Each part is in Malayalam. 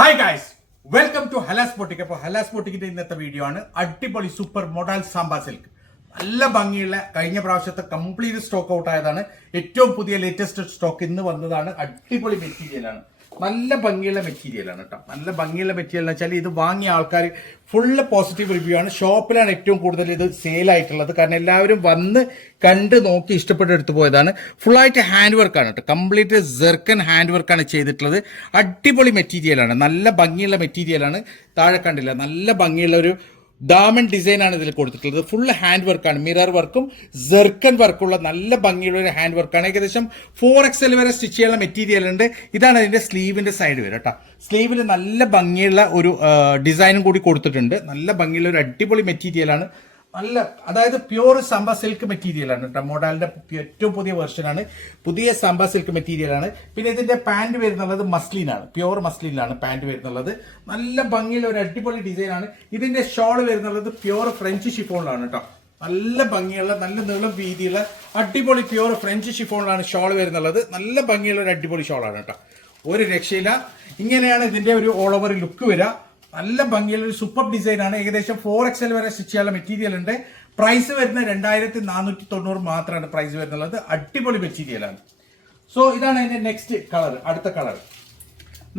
ഹായ് ഗായ്സ് വെൽക്കം ടു ഹലാസ് പൊട്ടിക് അപ്പോൾ ഹലാസ് ഇന്നത്തെ വീഡിയോ ആണ്. അടിപൊളി സൂപ്പർ മോഡൽ സാമ്പാർ സിൽക്ക് നല്ല ഭംഗിയുള്ള കഴിഞ്ഞ പ്രാവശ്യത്തെ കംപ്ലീറ്റ് സ്റ്റോക്ക് ഔട്ട് ആയതാണ്. ഏറ്റവും പുതിയ ലേറ്റസ്റ്റ് സ്റ്റോക്ക് ഇന്ന് വന്നതാണ്. അടിപൊളി മെറ്റീരിയൽ ആണ്. നല്ല ഭംഗിയുള്ള മെറ്റീരിയലാണ് കേട്ടോ നല്ല ഭംഗിയുള്ള മെറ്റീരിയൽ എന്ന് വെച്ചാൽ ഇത് വാങ്ങിയ ആൾക്കാർ ഫുള്ള് പോസിറ്റീവ് റിവ്യൂ ആണ്. ഷോപ്പിലാണ് ഏറ്റവും കൂടുതൽ ഇത് സെയിൽ ആയിട്ടുള്ളത്. കാരണം എല്ലാവരും വന്ന് കണ്ട് നോക്കി ഇഷ്ടപ്പെട്ട് എടുത്തു പോയതാണ്. ഫുള്ളായിട്ട് ഹാൻഡ് വർക്കാണ് കേട്ടോ കംപ്ലീറ്റ് ജെർക്കൻ ഹാൻഡ് വർക്കാണ് ചെയ്തിട്ടുള്ളത്. അടിപൊളി മെറ്റീരിയലാണ് നല്ല ഭംഗിയുള്ള മെറ്റീരിയലാണ് താഴെ കണ്ടില്ല. നല്ല ഭംഗിയുള്ള ഒരു ഡാമൻ ഡിസൈൻ ആണ് ഇതിൽ കൊടുത്തിട്ടുള്ളത്. ഫുൾ ഹാൻഡ് വർക്കാണ് മിറർ വർക്കും ജെർക്കൻ വർക്കുള്ള നല്ല ഭംഗിയുള്ള ഒരു ഹാൻഡ് വർക്കാണ് ഏകദേശം ഫോർ എക്സൽ വരെ സ്റ്റിച്ച് ചെയ്യാനുള്ള മെറ്റീരിയൽ ഉണ്ട്. ഇതാണ് അതിന്റെ സ്ലീവിന്റെ സൈഡ് വരെ കേട്ടോ സ്ലീവിൽ നല്ല ഭംഗിയുള്ള ഒരു ഡിസൈനും കൂടി കൊടുത്തിട്ടുണ്ട്. നല്ല ഭംഗിയുള്ള ഒരു അടിപൊളി മെറ്റീരിയലാണ് നല്ല അതായത് പ്യൂർ സംബ സിൽക്ക് മെറ്റീരിയലാണ് കേട്ടോ മോഡലിന്റെ ഏറ്റവും പുതിയ വെർഷനാണ് പുതിയ സംബ സിൽക്ക് മെറ്റീരിയലാണ് പിന്നെ ഇതിന്റെ പാന്റ് വരുന്നുള്ളത് മസ്ലിനാണ് പ്യൂർ മസ്ലിനാണ് പാന്റ് വരുന്നുള്ളത്. നല്ല ഭംഗിയുള്ള ഒരു അടിപൊളി ഡിസൈനാണ് ഇതിന്റെ ഷോൾ വരുന്നുള്ളത് പ്യൂർ ഫ്രഞ്ച് ഷിഫോണിലാണ് കേട്ടോ നല്ല ഭംഗിയുള്ള നല്ല നീളം വീതിയുള്ള അടിപൊളി പ്യൂർ ഫ്രഞ്ച് ഷിഫോണിലാണ് ഷോൾ വരുന്നുള്ളത്. നല്ല ഭംഗിയുള്ള ഒരു അടിപൊളി ഷോളാണ് കേട്ടോ ഒരു രക്ഷയില്ല. ഇങ്ങനെയാണ് ഇതിന്റെ ഒരു ഓൾ ഓവർ ലുക്ക് വരിക. നല്ല ഭംഗിയുള്ള ഒരു സൂപ്പർ ഡിസൈൻ ആണ്. ഏകദേശം ഫോർ എക്സൽ വരെ സ്റ്റിച്ച് ചെയ്യാനുള്ള മെറ്റീരിയൽ ഉണ്ട്. പ്രൈസ് വരുന്ന രണ്ടായിരത്തി നാനൂറ്റി തൊണ്ണൂറ് മാത്രമാണ് പ്രൈസ് വരുന്നുള്ളത്. അടിപൊളി മെറ്റീരിയലാണ് സോ ഇതാണ് അതിന്റെ നെക്സ്റ്റ് കളർ അടുത്ത കളർ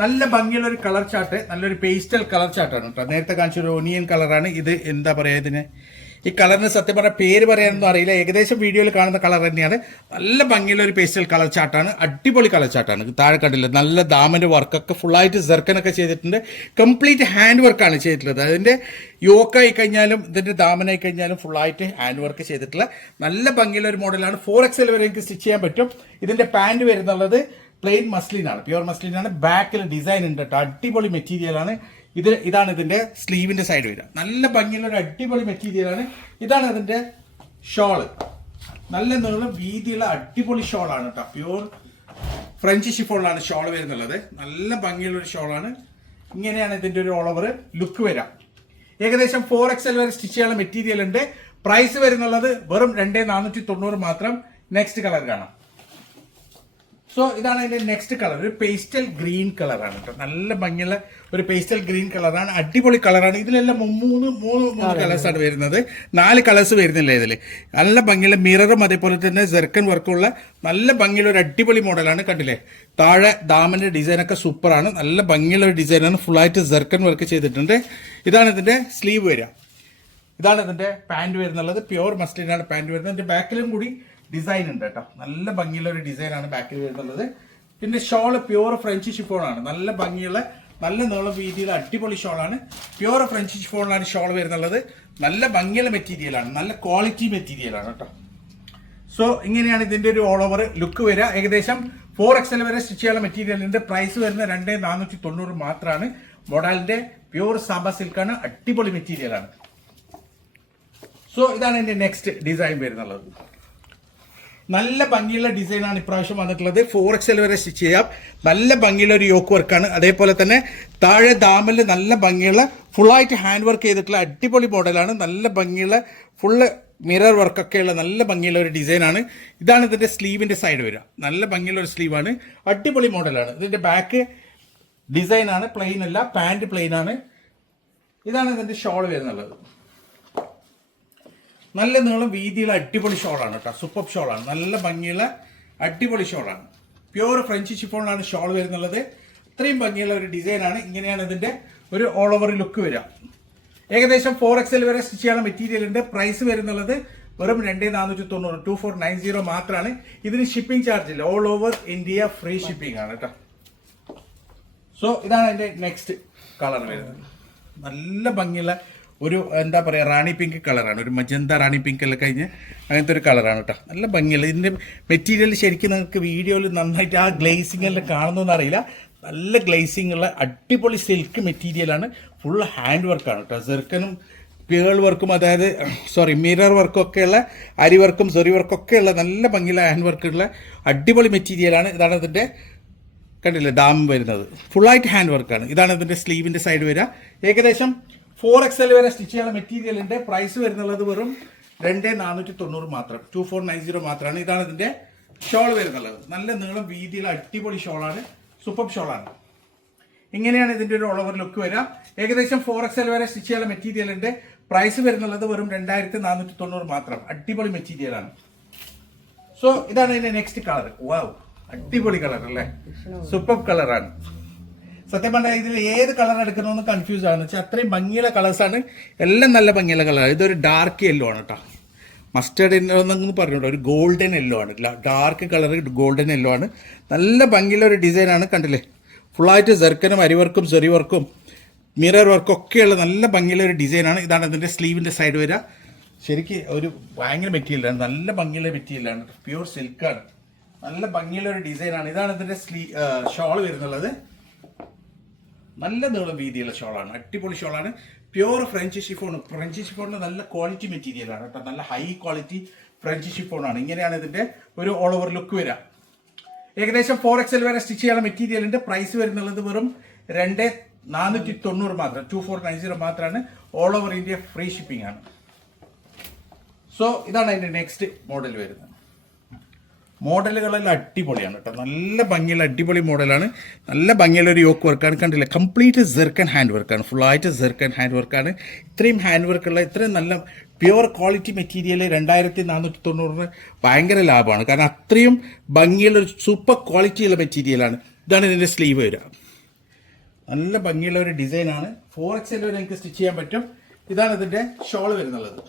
നല്ല ഭംഗിയുള്ള ഒരു കളർ ചാർട്ട് നല്ലൊരു പേസ്റ്റൽ കളർ ചാർട്ടാണ് കേട്ടോ നേരത്തെ കാണിച്ചൊരു ഒനിയൻ കളറാണ് ഇത് എന്താ പറയുക ഇതിന്? ഈ കളറിന് സത്യം പറഞ്ഞാൽ പേര് പറയാനൊന്നും അറിയില്ല. ഏകദേശം വീഡിയോയിൽ കാണുന്ന കളർ തന്നെയാണ്. നല്ല ഭംഗിയുള്ള ഒരു പേസ്റ്റൽ കളർ ചാട്ടാണ് അടിപൊളി കളർ ചാട്ടാണ് താഴെ കണ്ടില്ല? നല്ല ദാമന്റെ വർക്കൊക്കെ ഫുള്ളായിട്ട് ജെർക്കനൊക്കെ ചെയ്തിട്ടുണ്ട്. കംപ്ലീറ്റ് ഹാൻഡ് വർക്കാണ് ചെയ്തിട്ടുള്ളത്. അതിന്റെ യോക്കായി കഴിഞ്ഞാലും ഇതിന്റെ ദാമനായി കഴിഞ്ഞാലും ഫുള്ളായിട്ട് ഹാൻഡ് വർക്ക് ചെയ്തിട്ടുള്ള നല്ല ഭംഗിയുള്ള ഒരു മോഡലാണ് ഫോർ എക്സൽ വരെ എനിക്ക് സ്റ്റിച്ച് ചെയ്യാൻ പറ്റും. ഇതിന്റെ പാന്റ് വരുന്നുള്ളത് പ്ലെയിൻ മസ്ലിനാണ് പ്യുവർ മസ്ലിനാണ് ബാക്കിൽ ഡിസൈൻ ഉണ്ട് കേട്ടോ അടിപൊളി മെറ്റീരിയൽ ആണ്. ഇത് ഇതാണ് ഇതിന്റെ സ്ലീവിന്റെ സൈഡ് വരിക. നല്ല ഭംഗിയുള്ള ഒരു അടിപൊളി മെറ്റീരിയലാണ്. ഇതാണ് അതിന്റെ ഷോൾ. നല്ല നീളം വീതിയുള്ള അടിപൊളി ഷോളാണ് കേട്ടോ പ്യൂർ ഫ്രഞ്ച് ഷിഫോണിലാണ് ഷോൾ വരുന്നുള്ളത്. നല്ല ഭംഗിയുള്ള ഒരു ഷോളാണ്. ഇങ്ങനെയാണ് ഇതിന്റെ ഒരു ഓൾ ഓവർ ലുക്ക് വരാം ഏകദേശം ഫോർ എക്സൽ വരെ സ്റ്റിച്ച് ചെയ്യാനുള്ള മെറ്റീരിയൽ ഉണ്ട്. പ്രൈസ് വരുന്നുള്ളത് വെറും രണ്ടേ നാനൂറ്റി തൊണ്ണൂറ് മാത്രം. നെക്സ്റ്റ് കളർ കാണാം. സോ ഇതാണ് അതിന്റെ നെക്സ്റ്റ് കളർ ഒരു പേസ്റ്റൽ ഗ്രീൻ കളറാണ് കേട്ടോ നല്ല ഭംഗിയുള്ള ഒരു പേസ്റ്റൽ ഗ്രീൻ കളറാണ് അടിപൊളി കളറാണ് ഇതിലെല്ലാം മൂന്ന് മൂന്ന് മൂന്ന് കളേഴ്സ് ആണ് വരുന്നത്. നാല് കളേഴ്സ് വരുന്നില്ല ഇതിൽ നല്ല ഭംഗിയുള്ള മിററും അതേപോലെ തന്നെ ജെർക്കൻ വർക്കുള്ള നല്ല ഭംഗിയുള്ള ഒരു അടിപൊളി മോഡലാണ് കണ്ടില്ലേ? താഴെ ദാമന്റെ ഡിസൈനൊക്കെ സൂപ്പറാണ് നല്ല ഭംഗിയുള്ള ഒരു ഡിസൈനാണ് ഫുള്ളായിട്ട് ജെർക്കൻ വർക്ക് ചെയ്തിട്ടുണ്ട്. ഇതാണ് ഇതിന്റെ സ്ലീവ് വരിക. ഇതാണ് ഇതിന്റെ പാന്റ് വരുന്നുള്ളത്. പ്യുവർ മസ്ലിനാണ് പാന്റ് വരുന്നത്. ഇതിന്റെ ബാക്കിലും കൂടി ഡിസൈൻ ഉണ്ട് കേട്ടോ. നല്ല ഭംഗിയുള്ള ഒരു ഡിസൈനാണ് ബാക്കിൽ വരുന്നുള്ളത് പിന്നെ ഷോൾ പ്യുവർ ഫ്രഞ്ച് ഷിഫോൺ ആണ്. നല്ല ഭംഗിയുള്ള നല്ല നീളം വീതിയുള്ള അടിപൊളി ഷോളാണ് പ്യുവർ ഫ്രഞ്ച് ഷിഫോണിലാണ് ഷോൾ വരുന്നുള്ളത്. നല്ല ഭംഗിയുള്ള മെറ്റീരിയലാണ് നല്ല ക്വാളിറ്റി മെറ്റീരിയലാണ് കേട്ടോ. സോ ഇങ്ങനെയാണ് ഇതിന്റെ ഒരു ഓൾ ഓവർ ലുക്ക് വരിക. ഏകദേശം ഫോർ എക്സൽ വരെ സ്റ്റിച്ച് ചെയ്യാനുള്ള മെറ്റീരിയലിന്റെ പ്രൈസ് വരുന്ന രണ്ട് നാനൂറ്റി തൊണ്ണൂറ് മാത്രമാണ് മോഡലിന്റെ പ്യുവർ സാബ സിൽക്കാണ് അടിപൊളി മെറ്റീരിയലാണ് സോ ഇതാണ് എന്റെ നെക്സ്റ്റ് ഡിസൈൻ വരുന്നുള്ളത്. നല്ല ഭംഗിയുള്ള ഡിസൈനാണ് ഇപ്രാവശ്യം വന്നിട്ടുള്ളത്. ഫോർ എക്സൽ വരെ സ്റ്റിച്ച് ചെയ്യാം. നല്ല ഭംഗിയുള്ള ഒരു യോക്ക് വർക്കാണ് അതേപോലെ തന്നെ താഴെ ദാമിൽ നല്ല ഭംഗിയുള്ള ഫുള്ളായിട്ട് ഹാൻഡ് വർക്ക് ചെയ്തിട്ടുള്ള അടിപൊളി മോഡലാണ് നല്ല ഭംഗിയുള്ള ഫുള്ള് മിറർ വർക്കൊക്കെയുള്ള നല്ല ഭംഗിയുള്ള ഒരു ഡിസൈനാണ് ഇതാണ് ഇതിന്റെ സ്ലീവിന്റെ സൈഡ് വരിക. നല്ല ഭംഗിയുള്ള ഒരു സ്ലീവാണ് അടിപൊളി മോഡലാണ് ഇതിന്റെ ബാക്ക് ഡിസൈനാണ് പ്ലെയിൻ അല്ല പാന്റ് പ്ലെയിൻ ആണ്. ഇതാണ് ഇതിന്റെ ഷോൾ വരുന്നുള്ളത്. നല്ല നീളം വീതിയുള്ള അടിപൊളി ഷോളാണ് കേട്ടോ. സൂപ്പർ ഷോളാണ്. നല്ല ഭംഗിയുള്ള അടിപൊളി ഷോളാണ്. പ്യൂർ ഫ്രഞ്ച് ഷിഫോണിലാണ് ഷോൾ വരുന്നുള്ളത്. ഇത്രയും ഭംഗിയുള്ള ഒരു ഡിസൈനാണ്. ഇങ്ങനെയാണ് ഇതിന്റെ ഒരു ഓൾ ഓവർ ലുക്ക് വരിക. ഏകദേശം ഫോർ എക്സൽ വരെ സ്റ്റിച്ച് ചെയ്യാനുള്ള മെറ്റീരിയൽ ഉണ്ട്. പ്രൈസ് വരുന്നുള്ളത് വെറും രണ്ടേ നാനൂറ്റി തൊണ്ണൂറ് ടു ഫോർ നയൻ സീറോ മാത്രമാണ് ഇതിന് ഷിപ്പിംഗ് ചാർജ് ഇല്ല. All over India free shipping ആണ് കേട്ടോ. സോ ഇതാണ് എന്റെ നെക്സ്റ്റ് കളർ വരുന്നത്. നല്ല ഭംഗിയുള്ള ഒരു എന്താ പറയുക റാണി പിങ്ക് കളറാണ് ഒരു മജന്ത റാണി പിങ്ക് എല്ലാം കഴിഞ്ഞ് അങ്ങനത്തെ ഒരു കളറാണ് കേട്ടോ നല്ല ഭംഗിയല്ല? ഇതിന്റെ മെറ്റീരിയൽ ശരിക്കും നിങ്ങൾക്ക് വീഡിയോയിൽ നന്നായിട്ട് ആ ഗ്ലേസിംഗ് എല്ലാം കാണുന്നൊന്നും അറിയില്ല. നല്ല ഗ്ലേസിംഗ് ഉള്ള അടിപൊളി സിൽക്ക് മെറ്റീരിയലാണ് ഫുൾ ഹാൻഡ് വർക്കാണ് കേട്ടോ സെർക്കനും പേൾ വർക്കും അതായത് സോറി മിറർ വർക്കും ഒക്കെയുള്ള അരി വർക്കും സെറി വർക്കും ഒക്കെയുള്ള നല്ല ഭംഗിയുള്ള ഹാൻഡ് വർക്കുള്ള അടിപൊളി മെറ്റീരിയലാണ് ഇതാണ് ഇതിന്റെ കണ്ടില്ലേ ദാം വരുന്നത്. ഫുള്ളായിട്ട് ഹാൻഡ് വർക്കാണ് ഇതാണ് ഇതിന്റെ സ്ലീവിന്റെ സൈഡ് വരിക. ഏകദേശം ഫോർ എക്സ് എൽ വരെ സ്റ്റിച്ച് ചെയ്യാനുള്ള മെറ്റീരിയലിന്റെ പ്രൈസ് വരുന്നുള്ളത് വെറും രണ്ട് നാനൂറ്റി തൊണ്ണൂറ് മാത്രം. ടു ഫോർ നയൻ സീറോ മാത്രമാണ്. ഇതാണ് ഇതിന്റെ ഷോൾ വരുന്നുള്ളത്. നല്ല നീളം വീതിയിൽ അടിപൊളി ഷോളാണ് സൂപ്പർ ഷോളാണ് ഇങ്ങനെയാണ് ഇതിന്റെ ഒരു ഓൾ ഓവർ ലുക്ക് വരിക. ഏകദേശം ഫോർ എക്സ് എൽ വരെ സ്റ്റിച്ച് ചെയ്യാനുള്ള മെറ്റീരിയലിന്റെ പ്രൈസ് വരുന്നുള്ളത് വെറും രണ്ടായിരത്തി നാനൂറ്റി തൊണ്ണൂറ് മാത്രം. അടിപൊളി മെറ്റീരിയലാണ് സോ ഇതാണ് ഇതിന്റെ നെക്സ്റ്റ് കളർ വാവ് അടിപൊളി കളർ അല്ലേ? സൂപ്പർ കളറാണ് സത്യം പറഞ്ഞാൽ ഇതിൽ ഏത് കളർ എടുക്കണമെന്ന് കൺഫ്യൂസ് ആണ്. വെച്ചാൽ അത്രയും ഭംഗിയുള്ള ആണ്. എല്ലാം നല്ല ഭംഗിയുള്ള കളറാണ് ഇതൊരു ഡാർക്ക് യെല്ലോ ആണ് കേട്ടോ മസ്റ്റേർഡ് എന്നൊന്നും പറഞ്ഞോട്ടോ ഒരു ഗോൾഡൻ യെല്ലോ ആണ്. ഡാർക്ക് കളർ ഗോൾഡൻ യെല്ലോ ആണ്. നല്ല ഭംഗിയുള്ള ഒരു ഡിസൈനാണ് കണ്ടില്ലേ? ഫുള്ളായിട്ട് ജെർക്കനും അരിവർക്കും സെറി വർക്കും മിറർ വർക്കും ഒക്കെയുള്ള നല്ല ഭംഗിയുള്ള ഒരു ഡിസൈനാണ് ഇതാണ് ഇതിന്റെ സ്ലീവിന്റെ സൈഡ് വരിക. ശരിക്ക് ഒരു ഭയങ്കര മെറ്റീരിയലാണ് നല്ല ഭംഗിയുള്ള മെറ്റീരിയലാണ് പ്യൂർ സിൽക്കാണ് നല്ല ഭംഗിയുള്ള ഒരു ഡിസൈനാണ് ഇതാണ് ഇതിന്റെ സ്ലീ ഷോൾ വരുന്നുള്ളത്. നല്ല നീളം വീതിയുള്ള ഷോളാണ് അടിപൊളി ഷോളാണ്. പ്യുവർ ഫ്രഞ്ച് ഷിഫോൺ ഫ്രഞ്ച് ഷിഫോണിന് നല്ല ക്വാളിറ്റി മെറ്റീരിയലാണ് കേട്ടോ. നല്ല ഹൈ ക്വാളിറ്റി ഫ്രഞ്ച് ഷിഫോണാണ് ഇങ്ങനെയാണ് ഇതിന്റെ ഒരു ഓൾ ഓവർ ലുക്ക് വരിക. ഏകദേശം ഫോർ എക്സൽ വരെ സ്റ്റിച്ച് ചെയ്യാനുള്ള ഉണ്ട്. പ്രൈസ് വരുന്നുള്ളത് വെറും രണ്ട് നാനൂറ്റി തൊണ്ണൂറ് മാത്രം ടു ഫോർ നയൻ സീറോ മാത്രമാണ്. All over India free shipping ആണ്. സോ ഇതാണ് അതിന്റെ നെക്സ്റ്റ് മോഡൽ വരുന്നത്. മോഡലുകളെല്ലാം അടിപൊളിയാണ് കേട്ടോ. നല്ല ഭംഗിയുള്ള അടിപൊളി മോഡലാണ്. നല്ല ഭംഗിയുള്ള ഒരു യോക്ക് വർക്കാണ്. കണ്ടില്ല? കംപ്ലീറ്റ് ജെർക്കൻ ഹാൻഡ് വർക്കാണ് ഫുള്ളായിട്ട് ജെർക്കൻ ഹാൻഡ് വർക്കാണ് ഇത്രയും ഹാൻഡ് വർക്കുള്ള ഇത്രയും നല്ല പ്യുവർ ക്വാളിറ്റി മെറ്റീരിയൽ രണ്ടായിരത്തി നാനൂറ്റി തൊണ്ണൂറിന് ഭയങ്കര ലാഭമാണ്. കാരണം അത്രയും ഭംഗിയുള്ള ഒരു സൂപ്പർ ക്വാളിറ്റിയുള്ള മെറ്റീരിയലാണ് ഇതാണ് ഇതിന്റെ സ്ലീവ് വരിക. നല്ല ഭംഗിയുള്ള ഒരു ഡിസൈനാണ് ഫോർ എക്സ് വരെ എനിക്ക് സ്റ്റിച്ച് ചെയ്യാൻ പറ്റും. ഇതാണ് ഇതിന്റെ ഷോൾ വരുന്നുള്ളത്.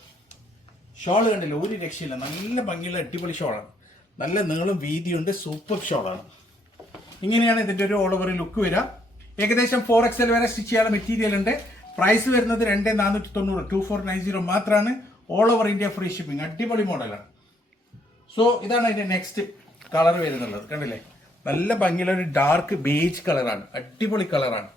ഷോൾ കണ്ടില്ല? ഒരു രക്ഷയില്ല. നല്ല ഭംഗിയുള്ള അടിപൊളി ഷോളാണ് നല്ല നീളം വീതിയുണ്ട് സൂപ്പർ ഷോളാണ് ഇങ്ങനെയാണ് ഇതിന്റെ ഒരു ഓൾ ഓവർ ലുക്ക് വരിക. ഏകദേശം ഫോർ എക്സ് എൽ വരെ സ്റ്റിച്ച് ചെയ്യാനുള്ള മെറ്റീരിയൽ ഉണ്ട്. പ്രൈസ് വരുന്നത് രണ്ട് നാനൂറ്റി തൊണ്ണൂറ് ടു ഫോർ നയൻ സീറോ മാത്രമാണ് all over India free shipping അടിപൊളി മോഡലാണ് സോ ഇതാണ് അതിന്റെ നെക്സ്റ്റ് കളർ വരുന്നുള്ളത് കണ്ടില്ലേ? നല്ല ഭംഗിയുള്ള ഒരു ഡാർക്ക് ബേജ് കളറാണ് അടിപൊളി കളറാണ്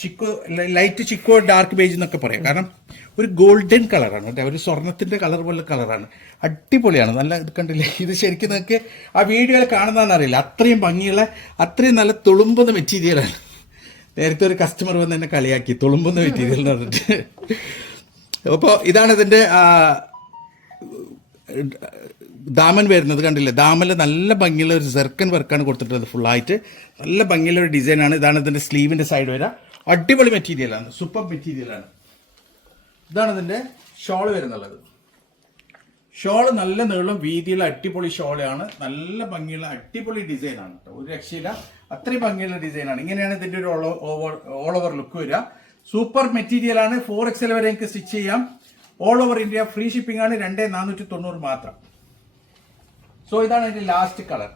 chikoo light chikoo dark beige എന്നൊക്കെ പറയാം. കാരണം ഒരു ഗോൾഡൻ കളറാണ് കേട്ടോ ഒരു സ്വർണത്തിന്റെ കളർ പോലെ കളറാണ്. അടിപൊളിയാണ്. നല്ല ഇത് കണ്ടില്ലേ? ഇത് ശരിക്കും നിങ്ങൾക്ക് ആ വീഡിയോയിൽ കാണുന്നതെന്ന് അറിയില്ല. അത്രയും ഭംഗിയുള്ള അത്രയും നല്ല തുളുമ്പുന്ന മെറ്റീരിയലാണ്. നേരത്തെ ഒരു കസ്റ്റമർ വന്ന് എന്നെ കളിയാക്കി തുളുമ്പുന്ന മെറ്റീരിയൽ എന്ന് പറഞ്ഞിട്ട്. അപ്പോൾ ഇതാണ് ഇതിന്റെ ദാമൻ വരുന്നത് കണ്ടില്ലേ? ദാമനിൽ നല്ല ഭംഗിയുള്ള ഒരു സെർക്കൻ വർക്കാണ് കൊടുത്തിട്ടുള്ളത് ഫുള്ളായിട്ട് നല്ല ഭംഗിയുള്ള ഒരു ഡിസൈനാണ് ഇതാണ് ഇതിന്റെ സ്ലീവിന്റെ സൈഡ് വരിക അടിപൊളി മെറ്റീരിയലാണ് സൂപ്പർ മെറ്റീരിയലാണ് ഇതാണ് ഇതിന്റെ ഷോൾ വരുന്നുള്ളത്. ഷോൾ നല്ല നീളം വീതിയുള്ള അടിപൊളി ഷോളാണ് നല്ല ഭംഗിയുള്ള അടിപൊളി ഡിസൈനാണ് കേട്ടോ ഒരു രക്ഷയില്ല. അത്രയും ഭംഗിയുള്ള ഡിസൈനാണ് ഇങ്ങനെയാണ് ഇതിന്റെ ഒരു ഓൾ ഓവർ ലുക്ക് വരിക. സൂപ്പർ മെറ്റീരിയലാണ് ഫോർ എക്സൽ വരെ എനിക്ക് സ്റ്റിച്ച് ചെയ്യാം. All over India free shipping ആണ് രണ്ട് നാനൂറ്റി തൊണ്ണൂറ് മാത്രം. സോ ഇതാണ് അതിന്റെ ലാസ്റ്റ് കളർ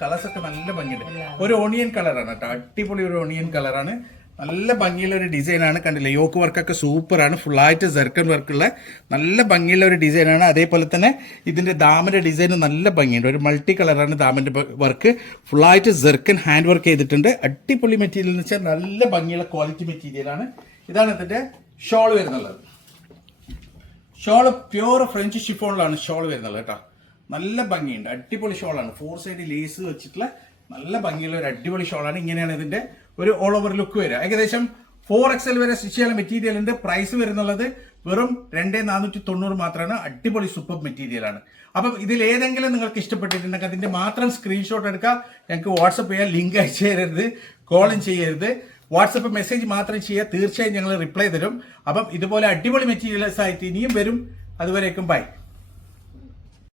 കളേഴ്സ് ഒക്കെ നല്ല ഭംഗിയുണ്ട്. ഒരു ഓണിയൻ കളറാണ് കേട്ടോ. അടിപൊളി ഒരു ഓണിയൻ കളറാണ് നല്ല ഭംഗിയുള്ള ഒരു ഡിസൈനാണ് കണ്ടില്ലേ? യോക്ക് വർക്കൊക്കെ സൂപ്പറാണ് ഫുള്ളായിട്ട് ജെർക്കൻ വർക്കുള്ള നല്ല ഭംഗിയുള്ള ഒരു ഡിസൈനാണ് അതേപോലെ തന്നെ ഇതിന്റെ ദാമിന്റെ ഡിസൈൻ നല്ല ഭംഗിയുണ്ട്. ഒരു മൾട്ടി കളറാണ് ദാമന്റെ വർക്ക് ഫുൾ ഫുള്ളായിട്ട് ജെർക്കൻ ഹാൻഡ് വർക്ക് ചെയ്തിട്ടുണ്ട്. അടിപൊളി മെറ്റീരിയൽ എന്ന് വെച്ചാൽ നല്ല ഭംഗിയുള്ള ക്വാളിറ്റി മെറ്റീരിയലാണ് ഇതാണ് ഇതിന്റെ ഷോൾ വരുന്നുള്ളത്. ഷോൾ പ്യൂർ ഫ്രഞ്ച് ഷിഫോണിലാണ് ഷോൾ വരുന്നത് കേട്ടോ. നല്ല ഭംഗിയുണ്ട്. അടിപൊളി ഷോളാണ്. ഫോർ സൈഡ് ലേസ് വെച്ചിട്ടുള്ള നല്ല ഭംഗിയുള്ള ഒരു അടിപൊളി ഷോളാണ്. ഇങ്ങനെയാണ് ഇതിന്റെ ഒരു ഓൾ ഓവർ ലുക്ക് വരിക. ഏകദേശം ഫോർ എക്സൽ വരെ സ്റ്റിച്ച് ചെയ്യാൻ മെറ്റീരിയൽ ഉണ്ട്. പ്രൈസ് വരുന്നുള്ളത് വെറും രണ്ട് നാനൂറ്റി തൊണ്ണൂറ് മാത്രമാണ്. അടിപൊളി സൂപ്പർ മെറ്റീരിയലാണ് അപ്പം ഇതിൽ ഏതെങ്കിലും നിങ്ങൾക്ക് ഇഷ്ടപ്പെട്ടിട്ടുണ്ടെങ്കിൽ അതിന്റെ മാത്രം സ്ക്രീൻഷോട്ട് എടുക്കുക ഞങ്ങൾക്ക് വാട്സപ്പ് ചെയ്യാൻ ലിങ്ക് അയച്ചു തരരുത്. കോളും ചെയ്യരുത്. വാട്സപ്പ് മെസ്സേജ് മാത്രം ചെയ്യുക തീർച്ചയായും ഞങ്ങൾ റിപ്ലൈ തരും. അപ്പം ഇതുപോലെ അടിപൊളി മെറ്റീരിയൽസ് ആയിട്ട് ഇനിയും വരും. അതുവരേക്കും ബൈ.